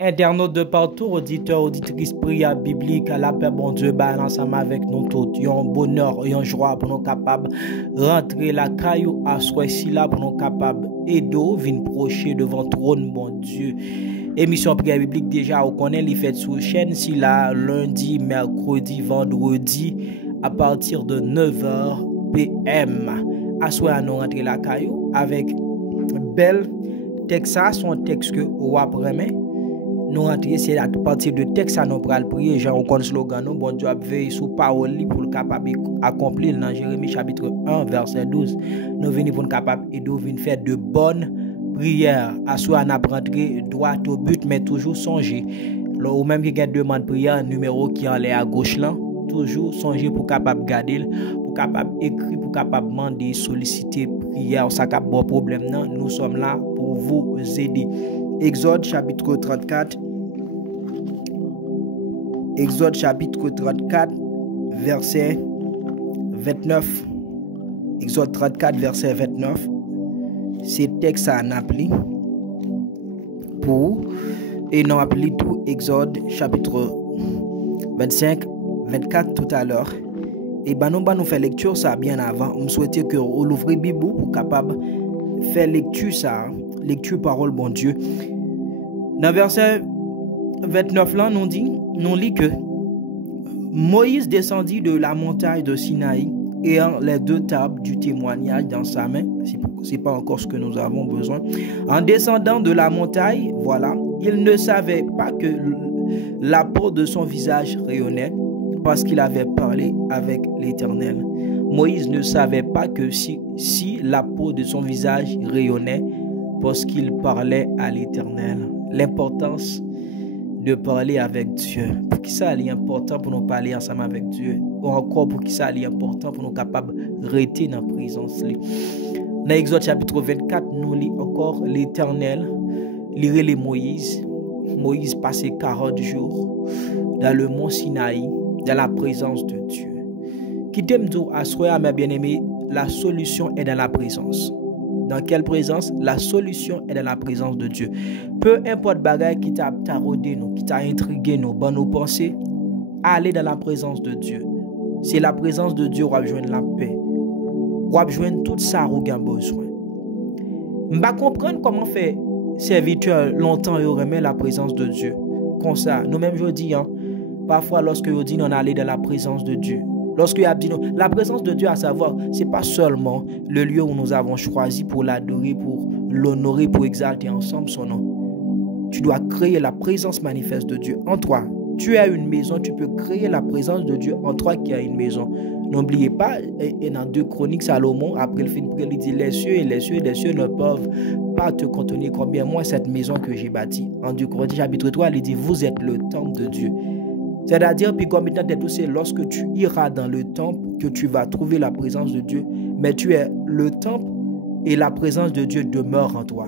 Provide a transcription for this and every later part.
Internautes de partout, auditeurs, auditrices, prières bibliques, à la paix, bon Dieu, ensemble avec nous tous. Un bonheur et une joie pour nous capables de rentrer la caillou à soi ici là pour nous capables d'aider, venir procher devant le trône, bon Dieu. Émission prière biblique déjà, on connaît les fêtes sur chaîne ici là, lundi, mercredi, vendredi, à partir de 9h PM. À soi, nous rentrer la caillou avec belle texte, son texte que on après nous rentrer c'est à partir de texte à nous pral prier genre on connaît slogan nous bon Dieu a veillé sous parole pour le capable accomplir dans Jérémie chapitre 1 verset 12 nous venir pour capable et nous venir faire de bonnes prières à soi on a rentrer droit au but mais toujours songer ou même qui gagne demande prière numéro qui en est à gauche là toujours songer pour capable garder pour capable écrire pour capable demander solliciter prière ça cap bon problème non nous sommes là pour vous aider. Exode chapitre 34 Exode chapitre 34 verset 29 Exode 34 verset 29 c'est texte à appli pour et non appli tout Exode chapitre 25 24 tout à l'heure et ben nous faire lecture ça bien avant on souhaitait que on l'ouvre Bible pour capable faire lecture ça lecture parole bon Dieu. Dans verset 29 là nous lit que Moïse descendit de la montagne de Sinaï ayant les deux tables du témoignage dans sa main. C'est pas encore ce que nous avons besoin. En descendant de la montagne, voilà, il ne savait pas que la peau de son visage rayonnait parce qu'il avait parlé avec l'Éternel. Moïse ne savait pas que si la peau de son visage rayonnait parce qu'il parlait à l'Éternel. L'importance de parler avec Dieu. Pour qui ça est important pour nous parler ensemble avec Dieu. Ou encore pour qui ça est important pour nous capables de rester dans la présence. Dans Exode chapitre 24, nous lisons encore l'Éternel. Lire les Moïse. Moïse passait 40 jours dans le mont Sinaï, dans la présence de Dieu. Qui t'aime dire à soi, mes bien-aimés, la solution est dans la présence. Dans quelle présence? La solution est dans la présence de Dieu. Peu importe bagaille qui t'a taraudé nous, qui t'a intrigué nous, dans nos pensées, allez dans la présence de Dieu. C'est la présence de Dieu où on joindre la paix. Où on joindre tout ça où on a besoin. Je ne comprendre comment faire serviteur longtemps et remet la présence de Dieu. Comme ça, nous-mêmes je dis, parfois lorsque je dis on allait dans la présence de Dieu. Lorsque il a dit non, la présence de Dieu, à savoir, c'est pas seulement le lieu où nous avons choisi pour l'adorer, pour l'honorer, pour exalter ensemble son nom. Tu dois créer la présence manifeste de Dieu en toi. Tu as une maison, tu peux créer la présence de Dieu en toi qui a une maison. N'oubliez pas, et dans 2 Chroniques, Salomon, après le film, il dit les cieux ne peuvent pas te contenir combien moi cette maison que j'ai bâtie. En 2 Chroniques, chapitre 3, il dit vous êtes le temple de Dieu. C'est-à-dire, puis comme étant c'est lorsque tu iras dans le temple que tu vas trouver la présence de Dieu, mais tu es le temple et la présence de Dieu demeure en toi.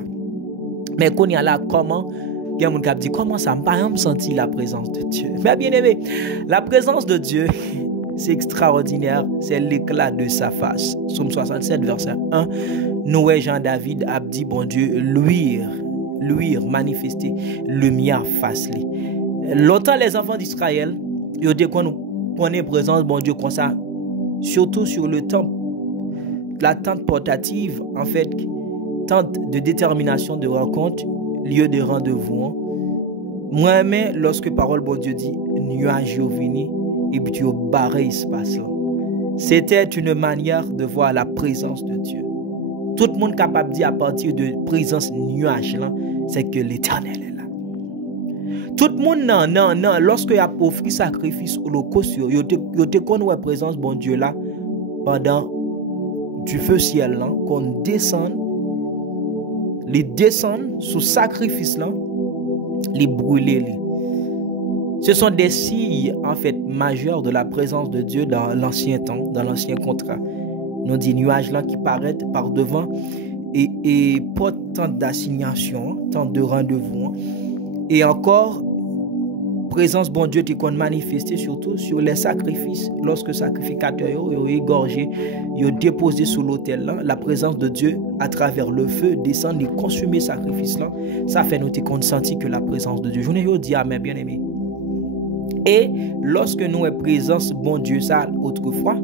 Mais qu'on y a là, comment il y a mon cap dit comment ça m'a pas senti la présence de Dieu. Mais bien aimé, la présence de Dieu, c'est extraordinaire, c'est l'éclat de sa face. Psaume 67, verset 1. Noé Jean David a dit bon Dieu, luire, manifester lumière face lui. Longtemps les enfants d'Israël, ils ont dit qu'on nous prenait présence bon Dieu comme ça, surtout sur le temple, la tente portative, en fait, tente de détermination de rencontre, lieu de rendez-vous. Moi-même, lorsque parole bon Dieu dit, nuage est venu, et puis tu as barré espace là. C'était une manière de voir la présence de Dieu. Tout le monde capable de dire à partir de présence nuage là, c'est que l'Éternel est là. Tout le monde non, lorsque il a offert sacrifice holocauste, il te connaît la présence bon Dieu là pendant du feu ciel là qu'on descend, les descendent sous sacrifice là, les brûler. Ce sont des signes en fait majeurs de la présence de Dieu dans l'ancien temps, dans l'ancien contrat. Nous dit nuages là qui paraissent par devant et pas tant d'assignation, tant de rendez-vous. Et encore, présence bon Dieu t'est manifestée surtout sur les sacrifices. Lorsque sacrificateurs ont égorgé, ils ont déposé sur l'autel là, la présence de Dieu à travers le feu descend et consumer sacrifice là. Ça fait nous sentir que la présence de Dieu. Je ne dis amen bien aimé. Et lorsque nous avons présence bon Dieu ça autrefois,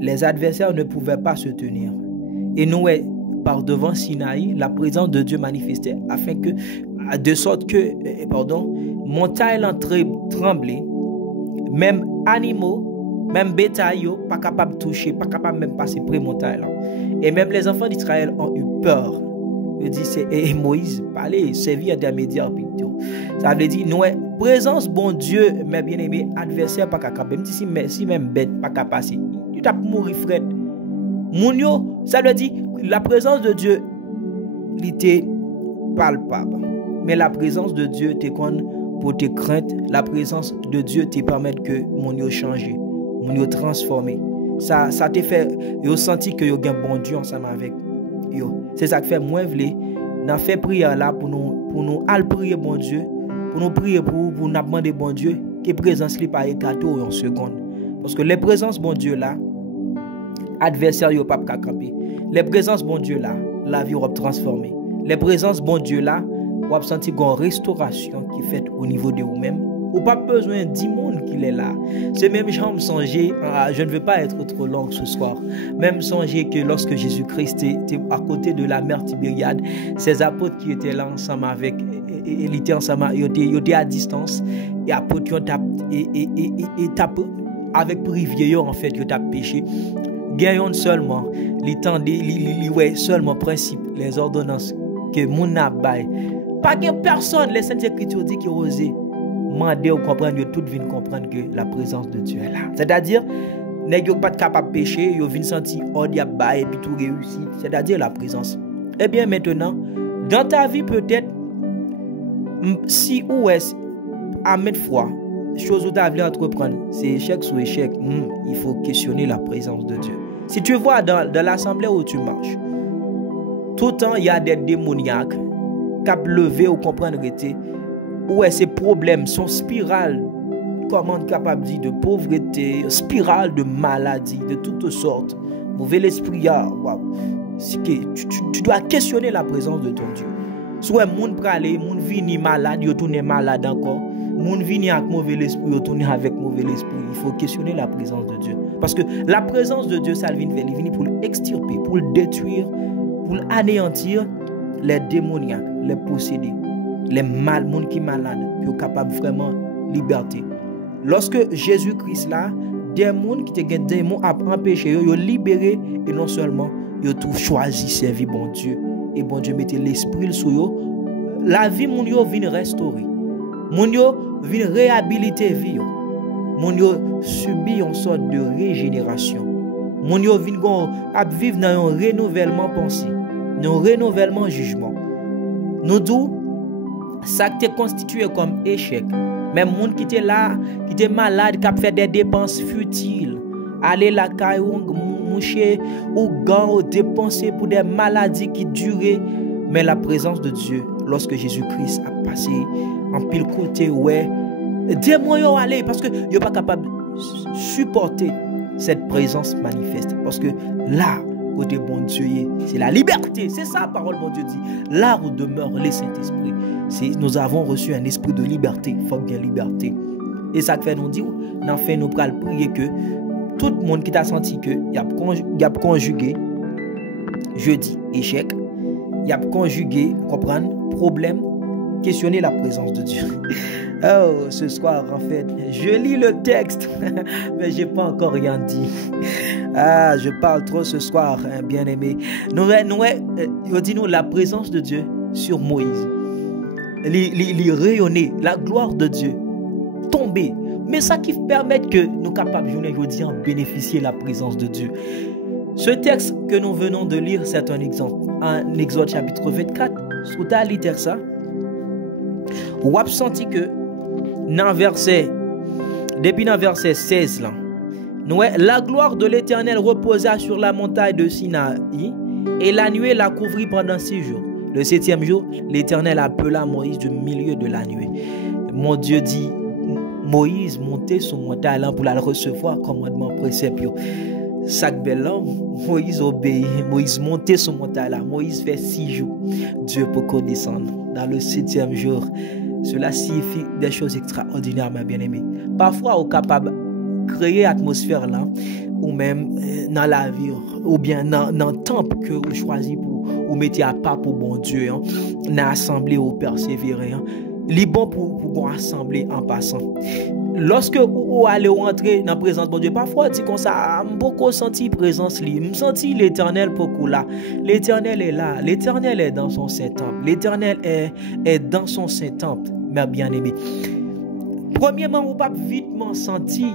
les adversaires ne pouvaient pas se tenir. Et nous par devant Sinaï, la présence de Dieu manifestait afin que de sorte que montagne tremblait, même animaux, même bétail, pas capable de toucher, pas capable même passer près de montagne là. Et même les enfants d'Israël ont eu peur. Je dis c'est Moïse parlait, servir intermédiaire plutôt. Ça veut dire nous présence bon Dieu, mais bien aimé adversaire pas capable. Même si même bête pas capable passer. Tu t'as mourir frère. Mounio, ça veut dire la présence de Dieu était palpable. Mais la présence de Dieu te pour tes craintes, la présence de Dieu te permet que mon yo change, mon yo transformé. Ça te fait yo senti que yo gen bon Dieu ensemble avec yo. C'est ça qui fait moi vle n'a fait prière là pour nous al prier bon Dieu, pour nous prier pour nous demander bon Dieu que présence li pas éclater en seconde. Parce que les présences bon Dieu là adversaire yo pas camper. Les présences bon Dieu là, la vie va transformer. Les présences bon Dieu là, vous avez senti une restauration qui est faite au niveau de vous-même. Vous n'avez pas besoin de 10 monde qui est là. C'est même genre songer, je ne veux pas être trop long ce soir, même songer que lorsque Jésus-Christ était à côté de la mer Tibériade, ses apôtres qui étaient là ensemble avec, ils étaient ensemble, ils étaient à distance, et apôtres et avec privier en fait, ils ont péché. Gagnons seulement, les seulement principe, les ordonnances que mon n'a-bail. Pas que personne, les Saintes Écritures disent qu'ils osent demander ou comprendre, ils tout viennent comprendre que la présence de Dieu est là. C'est-à-dire, ils ne sont pas capables de pécher, ils viennent sentir oh y a bail et puis tout réussi. C'est-à-dire la présence. Eh bien maintenant, dans ta vie peut-être, si ou est à mettre foi, chose où tu as voulu entreprendre, c'est échec sur échec, il faut questionner la présence de Dieu. Si tu vois dans l'assemblée où tu marches, tout le temps il y a des démoniaques qui lever ou comprendre où est ces problèmes sont spirales, comment capable de pauvreté, spirale de maladie de toutes sortes, mauvais esprit. Tu dois questionner la présence de ton Dieu. Soit moun prale, moun vini malade, yo tourne malade encore. Moun vini avec mauvais esprit, yo tourne avec mauvais esprit. Il faut questionner la présence de Dieu. Parce que la présence de Dieu, ça vient pour l'extirper, pour le détruire, pour anéantir les démoniaques, les possédés, les gens qui sont malades, qui sont capables vraiment de liberté. Lorsque Jésus-Christ là, des gens qui ont des démons à empêcher, ils ont libéré et non seulement, ils ont choisi servir bon Dieu. Et bon Dieu mette l'esprit sur eux. La vie, mon yo vient restaurer. Mon yo vient réhabiliter vie. Mon yo subit une sorte de régénération. Mon yo vient vivre dans un renouvellement pensée, dans un renouvellement jugement. Nous disons, ça qui est constitué comme échec. Même les gens qui étaient là, qui étaient malades, qui ont fait des dépenses futiles, aller la caille moucher ou gants ou dépenser pour des maladies qui duraient. Mais la présence de Dieu, lorsque Jésus-Christ a passé en pile côté, ouais, dis-moi yo aller parce que yo pas capable de supporter cette présence manifeste. Parce que là, côté bon Dieu, c'est la liberté. C'est ça, parole bon Dieu dit. Là où demeure le Saint-Esprit, nous avons reçu un esprit de liberté. Il faut qu'il y ait liberté. Et ça fait nous dire, dans fait nous pral prier que tout le monde qui t'a senti que y a conjugué jeudi échec, y a conjugué comprendre problème, questionner la présence de Dieu. Oh, ce soir en fait, je lis le texte, mais j'ai pas encore rien dit. Ah, je parle trop ce soir, hein, bien aimé. Nous dit la présence de Dieu sur Moïse. Il rayonnait, la gloire de Dieu tomber. Mais ça qui permet que nous capables aujourd'hui en bénéficier de la présence de Dieu. Ce texte que nous venons de lire, c'est un exemple. En Exode chapitre 24, sous ta litère ça, vous avez senti que depuis dans verset 16 là, la gloire de l'Éternel reposa sur la montagne de Sinaï et la nuée la couvrit pendant 6 jours. Le 7e jour, l'Éternel appela Moïse du milieu de la nuée. Mon Dieu dit, Moïse montait sur montagne pour la recevoir commandement précepte. Chaque bel homme, Moïse obéit, Moïse montait sur montagne. Moïse fait 6 jours. Dieu peut descendre dans le 7e jour. Cela signifie des choses extraordinaires, mes bien-aimés. Parfois, on est capable de créer l'atmosphère là, ou même dans la vie, ou bien dans le temple que vous choisissez pour vous mettre à part pour bon Dieu, hein, dans l'assemblée ou persévérer. Hein. C'est bon pour assembler en passant. Lorsque vous allez rentrer dans la présence de Dieu, parfois dit comme ça, beaucoup senti présence li, me senti l'Éternel beaucoup là. L'Éternel est là, l'Éternel est dans son Saint-Temple, l'Éternel est dans son Saint-Temple, mes bien-aimés. Premièrement, vous pas vitement senti,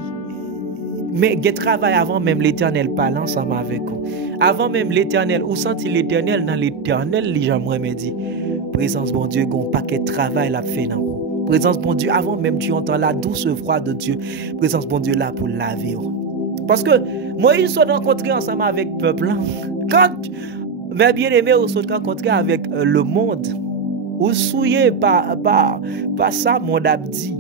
mais il travail avant même l'Éternel parle ensemble avec vous. Avant même l'Éternel, vous senti l'Éternel dans l'Éternel, les gens m'ont dit, présence bon Dieu, un paquet de travail l'a fait dans vous. Présence bon Dieu, avant même tu entends la douce voix de Dieu. Présence bon Dieu là pour laver. Parce que Moïse s'est rencontré ensemble avec le peuple. Quand mes bien-aimés se sont rencontrés avec le monde, ou souillé par ça, mon abdi.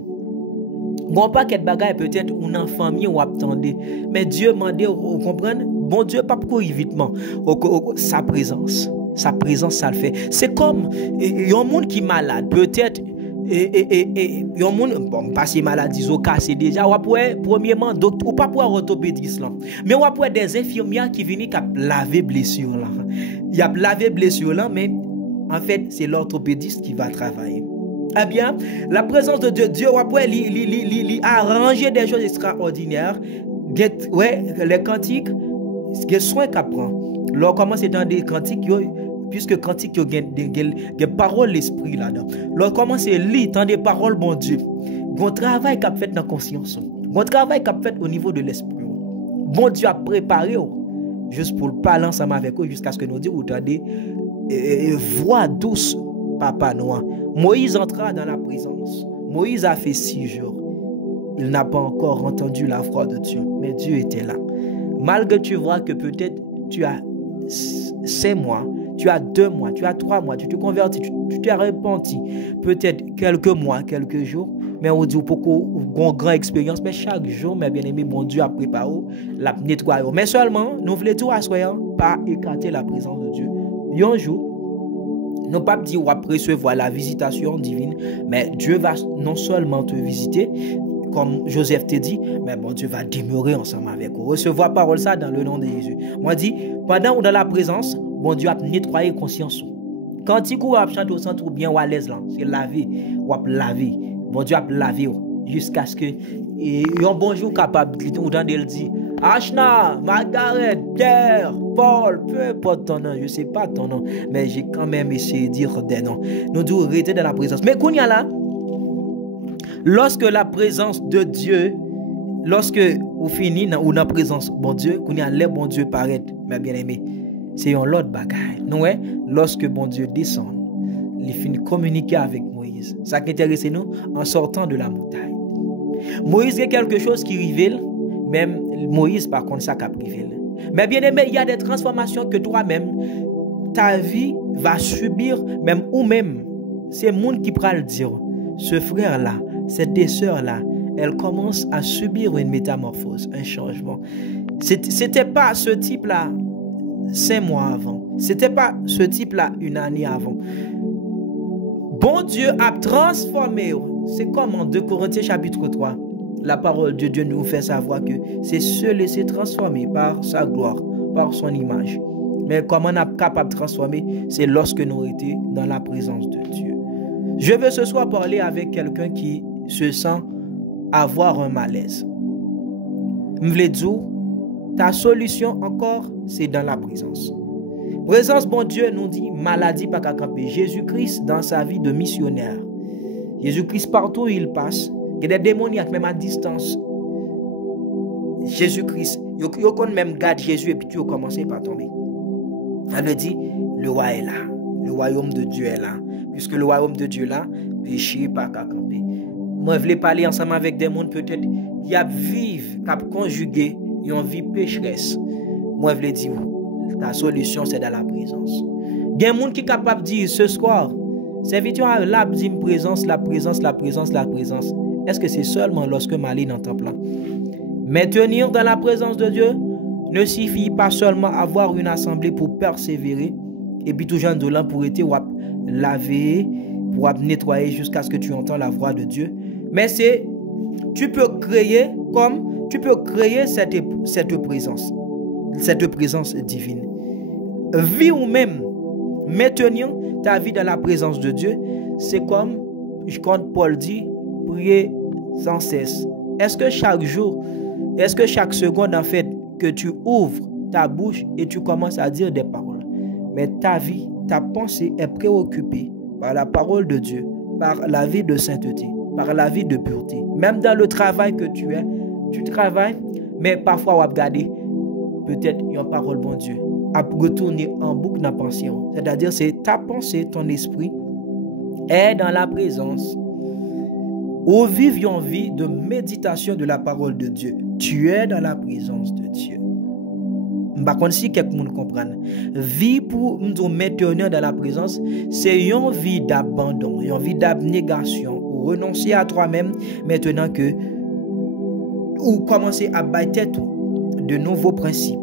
Bon paquet de bagaille peut-être ou en famille ou attendez. Mais Dieu m'a dit, vous comprenez? Bon Dieu pas courir vitement. Sa présence, ça le fait. C'est comme il y a un monde qui est malade, peut-être. Et yon moun bon passer maladie au cassé déjà ou après premièrement docteur ou pas pour orthopédiste là mais ou après des infirmières qui viennent cap laver blessure là il a lavé blessure là mais en fait c'est l'orthopédiste qui va travailler. Eh bien la présence de Dieu ou après il arranger des choses extraordinaires ouais les cantiques les soins qu'a prend là comment c'est dans des cantiques puisque cantique il y a parole l'esprit là-dedans. Lorsqu'on commence à lire tant des paroles bon Dieu, bon travail qu'a fait dans la conscience, bon travail qu'a fait au niveau de l'esprit. Bon Dieu a préparé juste pour parler ensemble avec eux jusqu'à ce que nous disions vous entendez voix douce papa Noah. Moïse entra dans la présence. Moïse a fait 6 jours. Il n'a pas encore entendu la voix de Dieu, mais Dieu était là. Malgré tu vois que peut-être tu as 5 mois, tu as 2 mois, tu as 3 mois, tu te convertis, tu t'es repenti. Peut-être quelques mois, quelques jours, mais on dit beaucoup une grande expérience. Mais chaque jour, mes bien-aimés, bon Dieu a préparé la nettoyer. Mais seulement, nous voulons tout asseoir, pas écarter la présence de Dieu. Un jour, nous pas dire ou après recevoir la visitation divine, mais Dieu va non seulement te visiter, comme Joseph te dit, mais bon Dieu va demeurer ensemble avec vous. Recevoir parole ça dans le nom de Jésus. Moi dit, pendant ou dans la présence, bon Dieu a nettoyé conscience. Quand tu cours à chanter au centre ou bien ou à l'aise là, c'est laver ou à laver. Bon Dieu a lavé jusqu'à ce que un bonjour capable ou dans le dit Ashna, Margaret, Pierre, Paul, peu importe ton nom, je sais pas ton nom, mais j'ai quand même essayé de dire des noms. Nous devons rester dans la présence. Mais qu'on y a là, lorsque la présence de Dieu, lorsque vous finissez ou dans la présence bon Dieu, qu'on y a les bon Dieu paraît, mes bien-aimés. C'est un autre bagaille. Nous, lorsque bon Dieu descend, il finit de communiquer avec Moïse. Ça qui intéresse nous en sortant de la montagne. Moïse a quelque chose qui révèle, même Moïse par contre ça qui révèle. Mais bien aimé, il y a des transformations que toi-même, ta vie va subir, même ou même, c'est le monde qui pourra le dire. Ce frère-là, cette sœur-là, elle commence à subir une métamorphose, un changement. C'était pas ce type-là 5 mois avant. C'était pas ce type-là 1 année avant. Bon Dieu a transformé. C'est comme en 2 Corinthiens chapitre 3. La parole de Dieu nous fait savoir que c'est se laisser transformer par sa gloire, par son image. Mais comment on est capable de transformer, c'est lorsque nous étions dans la présence de Dieu. Je veux ce soir parler avec quelqu'un qui se sent avoir un malaise. Je veux dire, ta solution encore, c'est dans la présence. Présence, bon Dieu nous dit, maladie pas qu'à camper. Jésus-Christ dans sa vie de missionnaire. Jésus-Christ partout où il passe, il y a des démoniaques même à distance. Jésus-Christ, il y même garde Jésus et puis tu as commencé par tomber. Elle dit, le roi est là. Le royaume de Dieu est là. Puisque le royaume de Dieu est là, péché pas qu'à camper. Moi, je voulais parler ensemble avec des gens peut-être qui vivent, qui conjugué une vie pécheresse. Moi, je voulais dire, ta solution, c'est dans la présence. Il y a des gens qui sont capables de dire ce soir, serviteur là, dit présence, la présence, la présence, la présence. Est-ce que c'est seulement lorsque Mali n'entend pas? Mais tenir dans la présence de Dieu ne suffit pas seulement avoir une assemblée pour persévérer et puis tout genre de pour être laver, pour nettoyer jusqu'à ce que tu entends la voix de Dieu. Mais tu peux créer cette présence divine. Vie ou même maintenir ta vie dans la présence de Dieu, c'est comme quand Paul dit, prier sans cesse. Est-ce que chaque jour, est-ce que chaque seconde en fait que tu ouvres ta bouche et tu commences à dire des paroles, mais ta vie, ta pensée est préoccupée par la parole de Dieu, par la vie de sainteté, par la vie de pureté. Même dans le travail que tu travailles, mais parfois on va regarder peut-être une parole bon Dieu, à retourner en boucle dans la pensée. C'est-à-dire c'est ta pensée, ton esprit est dans la présence. Ou vivre une vie de méditation de la parole de Dieu. Tu es dans la présence de Dieu. Par contre, si quelqu'un comprend, vie pour nous maintenir dans la présence, c'est une vie d'abandon, une vie d'abnégation, renoncer à toi-même maintenant que ou commencer à bâtir de nouveaux principes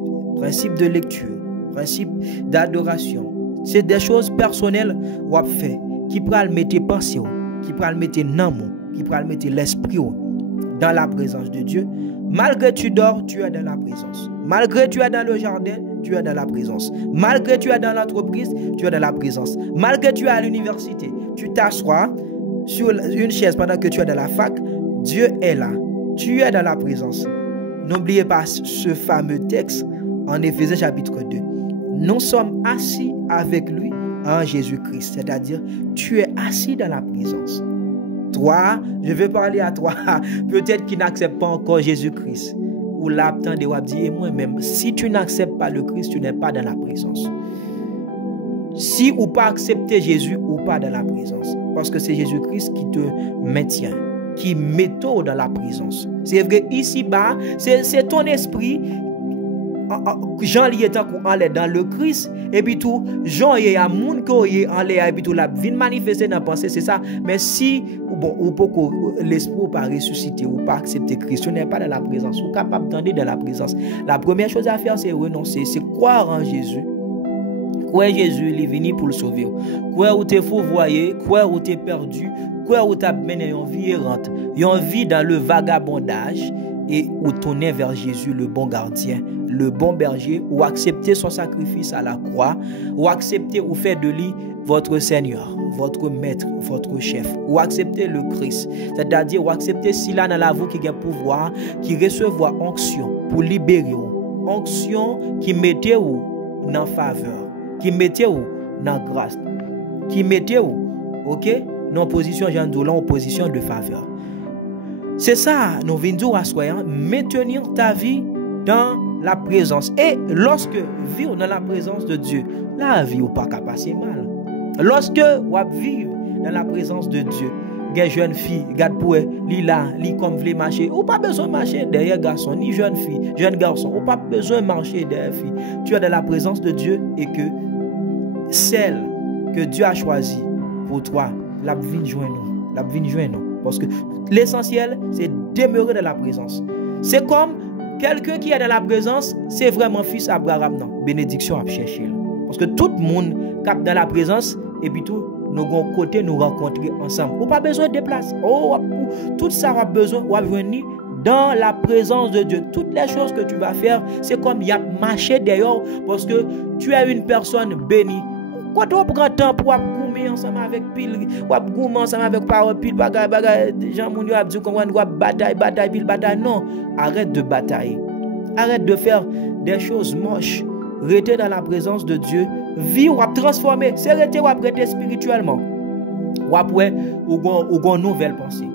de lecture, principes d'adoration. C'est des choses personnelles ou à faire qui pourraient mettre pensée, qui pourraient mettre l'amour, qui pourraient mettre l'esprit dans la présence de Dieu. Malgré tu dors, tu es dans la présence. Malgré tu es dans le jardin, tu es dans la présence. Malgré tu es dans l'entreprise, tu es dans la présence. Malgré tu es à l'université, tu t'assois sur une chaise pendant que tu es dans la fac, Dieu est là. Tu es dans la présence. N'oubliez pas ce fameux texte en Éphésiens chapitre 2. Nous sommes assis avec lui en Jésus-Christ. C'est-à-dire, tu es assis dans la présence. Toi, je veux parler à toi, peut-être qui n'accepte pas encore Jésus-Christ. Ou l'absent de Wabdi et moi-même. Si tu n'acceptes pas le Christ, tu n'es pas dans la présence. Si ou pas accepter Jésus ou pas dans la présence. Parce que c'est Jésus-Christ qui te maintient, qui met dans la présence. C'est vrai, ici-bas, c'est ton esprit. Jean lié tant qu'on allait dans le Christ et puis tout Jean y a monde ko y en l'air et puis tout la vie manifester dans pensée, c'est ça. Mais si ou beaucoup l'esprit pas ressuscité ou pas accepter Christ, tu n'es pas dans la présence, ou capable d'entrer dans la présence. La première chose à faire, c'est renoncer, c'est croire en Jésus. Croire Jésus, il est venu pour le sauver. Croire où t'es faux voyer, croire où t'es perdu, croire où t'as mené une vie errante, une vie dans le vagabondage, et où tourner vers Jésus, le bon gardien, le bon berger, ou accepter son sacrifice à la croix, ou accepter ou faire de lui votre Seigneur, votre maître, votre chef, ou accepter le Christ, c'est-à-dire ou accepter s'il a dans la vie qui a pouvoir, qui recevoir onction pour libérer, onction qui mettait ou dans faveur, qui mettait ou dans grâce, qui mettait ou, ok, non position en position de faveur. C'est ça, nous venons à soi, maintenir ta vie dans la présence. Et lorsque vivre dans la présence de Dieu, la vie n'est pas qu'à passer mal. Lorsque vous vivez dans la présence de Dieu, les jeunes filles, regarde pour eux, li comme voulez marcher, ou pas besoin de marcher derrière garçon, ni jeune fille, jeune garçon, ou pas besoin de marcher derrière fille. Tu es dans la présence de Dieu et que celle que Dieu a choisie pour toi, la vie joindre. Parce que l'essentiel, c'est demeurer dans la présence. C'est comme quelqu'un qui est dans la présence, c'est vraiment fils Abraham. Non, bénédiction à chercher. Parce que tout le monde capte dans la présence et puis tout, nous avons côté nous rencontrer ensemble. On n'a pas besoin de déplacer. Tout ça a besoin de venir dans la présence de Dieu. Toutes les choses que tu vas faire, c'est comme il y a marché d'ailleurs parce que tu es une personne bénie. Quand on prend temps pour goumer ensemble avec pile, ou goumer ensemble avec parole pile, bagay, Jean Mounio a dit qu'on va bataille. Non, arrête de batailler. Arrête de faire des choses moches. Rester dans la présence de Dieu. Vivre ou transformer. C'est rester ou prêter spirituellement. Ou après, ou une nouvelle pensée.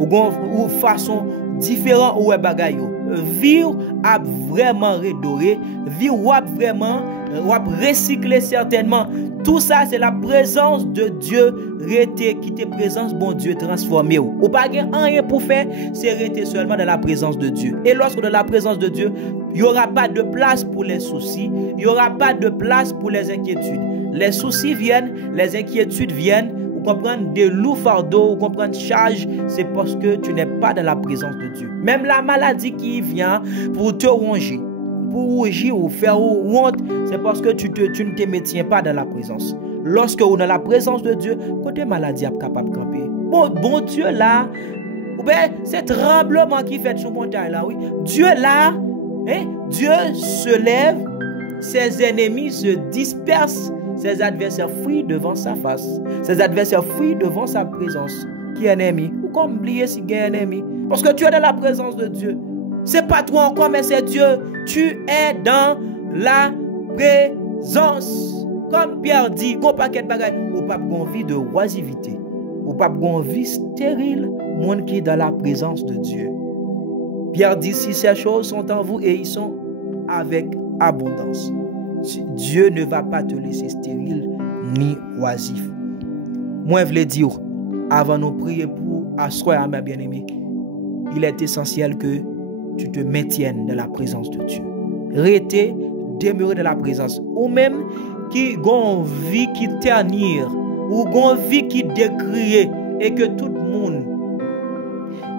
Ou façon différente ou bagay. Vivre a vraiment redoré. Vivre a vraiment recycler certainement. Tout ça, c'est la présence de Dieu qui te présence, bon Dieu, transformé. Ou pas rien pour faire, c'est rester seulement dans la présence de Dieu. Et lorsque dans la présence de Dieu, il n'y aura pas de place pour les soucis, il n'y aura pas de place pour les inquiétudes. Les soucis viennent, les inquiétudes viennent, ou vous comprenez, de lourds fardeaux, vous comprenez, charge, c'est parce que tu n'es pas dans la présence de Dieu. Même la maladie qui vient pour te ronger, pour rougir ou faire honte, c'est parce que tu ne te maintiens pas dans la présence. Lorsque vous êtes dans la présence de Dieu, côté maladie est capable de camper. Bon Dieu là, c'est tremblement qui fait sur montagne là, oui. Dieu là, Dieu se lève, ses ennemis se dispersent, ses adversaires fuient devant sa face. Ses adversaires fuient devant sa présence. Qui est ennemi? Ou comme oublier si il y a un ennemi? Parce que tu es dans la présence de Dieu. C'est pas toi encore, mais c'est Dieu. Tu es dans la présence. Comme Pierre dit, qu'on paquet de bagaille, ou pas qu'on vie de oisivité, ou pas qu'on vie stérile, monde qui est dans la présence de Dieu. Pierre dit, si ces choses sont en vous et ils sont avec abondance, Dieu ne va pas te laisser stérile ni oisif. Moi, je voulais dire, avant de prier pour asseoir à ma bien-aimée, il est essentiel que tu te maintiennes dans la présence de Dieu. Rester, demeurer dans la présence. Ou même qui a une vie qui ternir, ou une vie qui décrie, et que tout le monde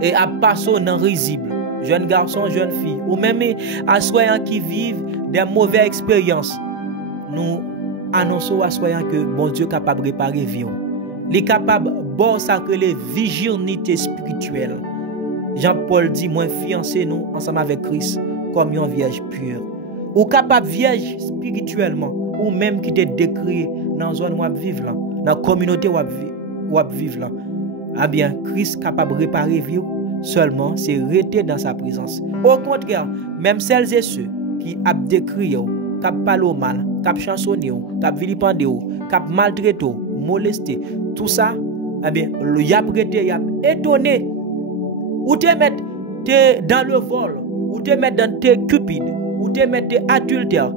est à passer dans risible. Jeune garçon, jeune fille, ou même assoyants qui vivent des mauvaises expériences. Nous annonçons assoyants que bon Dieu est capable de réparer vie. Il est capable de bon sacrer les virginité spirituelle. Jean-Paul dit, moi fiancé nous ensemble avec Christ comme une vierge pure. Ou capable vierge spirituellement, ou même qui te décrit dans la zone où vous vivez là, dans la communauté où vous vivez là. Ah bien, Christ est capable de réparer vie, seulement c'est rester dans sa présence. Au contraire, même celles et ceux qui ont décrit, qui ont parlé mal, qui ont chansonné, qui ont vilipendé, qui ont maltraité, molesté, tout ça, eh bien, il y a prêté, il y a étonné. Ou te mettre dans le vol, ou te mettre dans tes cupides, ou te mettre adultère,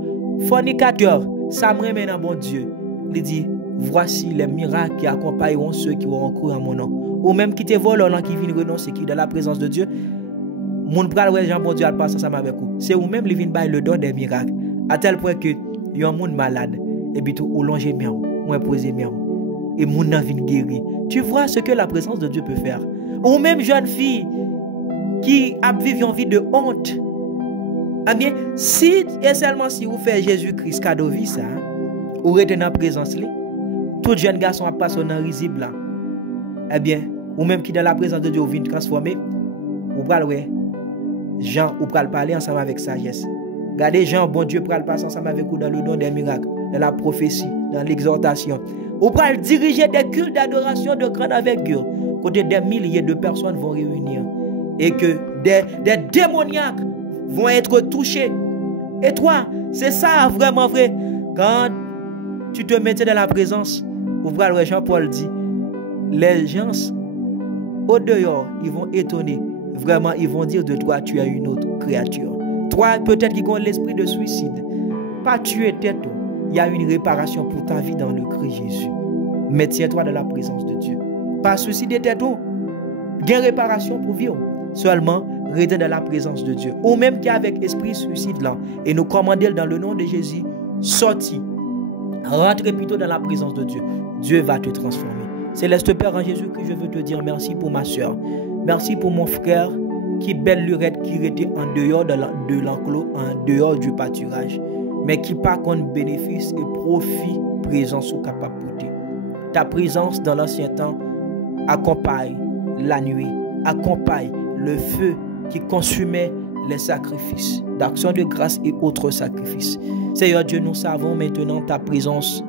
fornicateur, ça me remet dans bon Dieu. Il dit, voici les miracles qui accompagneront ceux qui auront cru en mon nom. Ou même qui te volent, qui viennent renoncer, qui dans la présence de Dieu. Mon pral ouais Jean bon Dieu passe ensemble avec vous. C'est vous même qui viennent bailler le don des miracles. À tel point que y a un monde malade et puis tout ou longer miam, ou poser miam. Et mon nan vient guérir. Tu vois ce que la présence de Dieu peut faire. Ou même jeune fille qui a vécu une vie de honte. Eh bien, si et seulement si vous faites Jésus-Christ cadeau vie ça, ou rete dans la présence li, tout jeune garçon a passé dans risible là. Eh bien, ou même qui dans la présence de Dieu vient transformer, ou pral ouais Jean ou pral parler ensemble avec sagesse. Regardez Jean, bon Dieu pral passer ensemble avec vous dans le don des miracles, dans la prophétie, dans l'exhortation. Ou pral diriger des cultes d'adoration de grande envergure, côté des milliers de personnes vont réunir et que des démoniaques vont être touchés. Et toi, c'est ça vraiment vrai. Quand tu te mettais dans la présence, ou pral Jean-Paul dit, les gens au dehors, ils vont étonner. Vraiment, ils vont dire de toi, tu es une autre créature. Toi, peut-être qu'ils ont l'esprit de suicide. Pas tuer tête. Il y a une réparation pour ta vie dans le Christ Jésus. Mais tiens-toi dans la présence de Dieu. Pas suicider tête. Il y a une réparation pour vivre. Seulement, rester dans la présence de Dieu. Ou même qui avec esprit suicide là, et nous commander dans le nom de Jésus, sorti. Rentre plutôt dans la présence de Dieu. Dieu va te transformer. Céleste Père en Jésus-Christ, je veux te dire merci pour ma soeur. Merci pour mon frère qui belle lurette qui était en dehors de l'enclos, en dehors du pâturage, mais qui par contre bénéfice et profit présence ou capable porter. Ta présence dans l'ancien temps accompagne la nuit, accompagne le feu qui consumait les sacrifices d'action de grâce et autres sacrifices. Seigneur Dieu, nous savons maintenant ta présence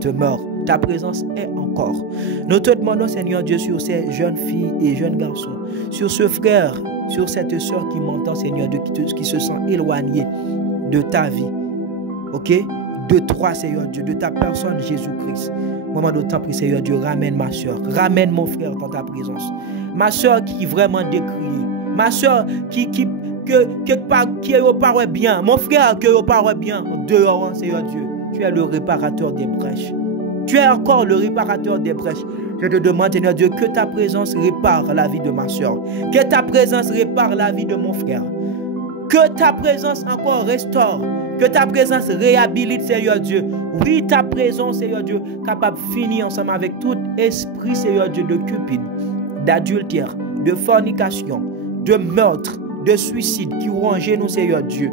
demeure. Ta présence est encore. Nous te demandons, Seigneur Dieu, sur ces jeunes filles et jeunes garçons, sur ce frère, sur cette soeur qui m'entend, Seigneur Dieu, qui se sent éloigné de ta vie. Ok? De toi, Seigneur Dieu, de ta personne, Jésus-Christ. Moment d'autant prie, Seigneur Dieu, ramène ma soeur, ramène mon frère dans ta présence. Ma soeur qui est vraiment décriée. Ma soeur qui est pas bien. Mon frère qui est pas bien. Dehors, Seigneur Dieu. Tu es le réparateur des brèches. Tu es encore le réparateur des brèches. Je te demande, Seigneur Dieu, que ta présence répare la vie de ma soeur. Que ta présence répare la vie de mon frère. Que ta présence encore restaure. Que ta présence réhabilite, Seigneur Dieu. Oui, ta présence, Seigneur Dieu, capable de finir ensemble avec toute esprit, Seigneur Dieu, de cupide, d'adultère, de fornication, de meurtre, de suicide qui rongent nous, Seigneur Dieu.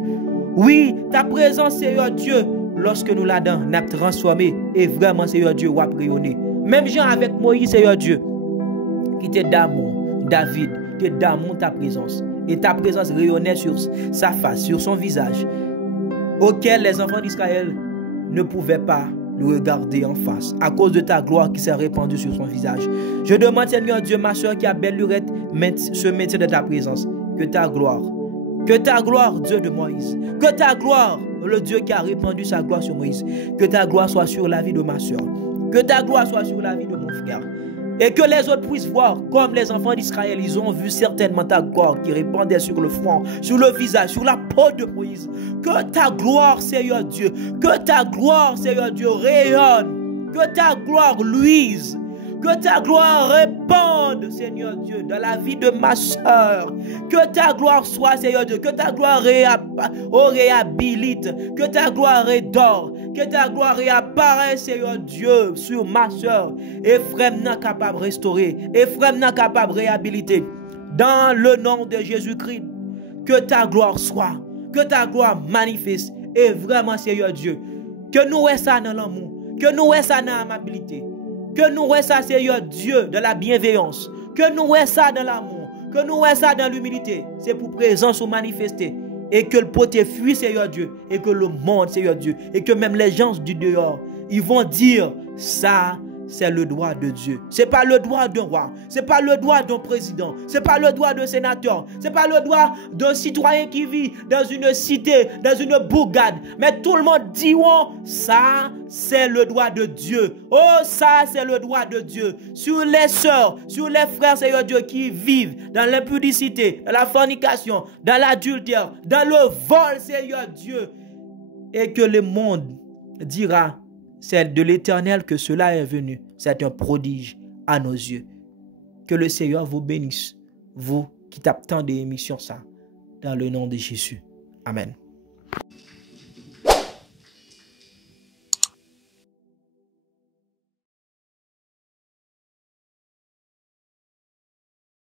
Oui, ta présence, Seigneur Dieu, lorsque nous l'avons transformé, et vraiment, Seigneur Dieu, ou rayonné. Même gens avec Moïse, Seigneur Dieu, qui était d'amour, David, qui était d'amour ta présence. Et ta présence rayonnait sur sa face, sur son visage, auquel les enfants d'Israël ne pouvaient pas le regarder en face, à cause de ta gloire qui s'est répandue sur son visage. Je demande, Seigneur Dieu, ma soeur qui a belle lurette, se maintient de ta présence. Que ta gloire, Dieu de Moïse, que ta gloire, le Dieu qui a répandu sa gloire sur Moïse, que ta gloire soit sur la vie de ma soeur, que ta gloire soit sur la vie de mon frère, et que les autres puissent voir, comme les enfants d'Israël, ils ont vu certainement ta gloire qui répandait sur le front, sur le visage, sur la peau de Moïse. Que ta gloire, Seigneur Dieu, rayonne, que ta gloire luise, que ta gloire répande, Seigneur Dieu, dans la vie de ma soeur. Que ta gloire soit, Seigneur Dieu, que ta gloire réhabilite, que ta gloire redore, que ta gloire réapparaisse, Seigneur Dieu, sur ma soeur. Et frère n'a capable de restaurer, et frère n'a capable de réhabiliter. Dans le nom de Jésus-Christ, que ta gloire soit, que ta gloire manifeste. Et vraiment, Seigneur Dieu, que nous voyons ça dans l'amour, que nous voyons ça dans l'amabilité, que nous voyons ça, Seigneur Dieu, dans la bienveillance, que nous voyons ça dans l'amour, que nous voyons ça dans l'humilité. C'est pour présence ou manifester. Et que le poté fuit, Seigneur Dieu, et que le monde, Seigneur Dieu, et que même les gens du dehors, ils vont dire, ça, c'est le droit de Dieu. C'est pas le droit d'un roi, c'est pas le droit d'un président, c'est pas le droit d'un sénateur, c'est pas le droit d'un citoyen qui vit dans une cité, dans une bourgade. Mais tout le monde dit, oh, ça, c'est le droit de Dieu. Oh, ça, c'est le droit de Dieu. Sur les sœurs, sur les frères, Seigneur Dieu, qui vivent dans l'impudicité, dans la fornication, dans l'adultère, dans le vol, Seigneur Dieu. Et que le monde dira, c'est de l'Éternel que cela est venu. C'est un prodige à nos yeux. Que le Seigneur vous bénisse, vous qui tapez tant d'émissions ça, dans le nom de Jésus. Amen.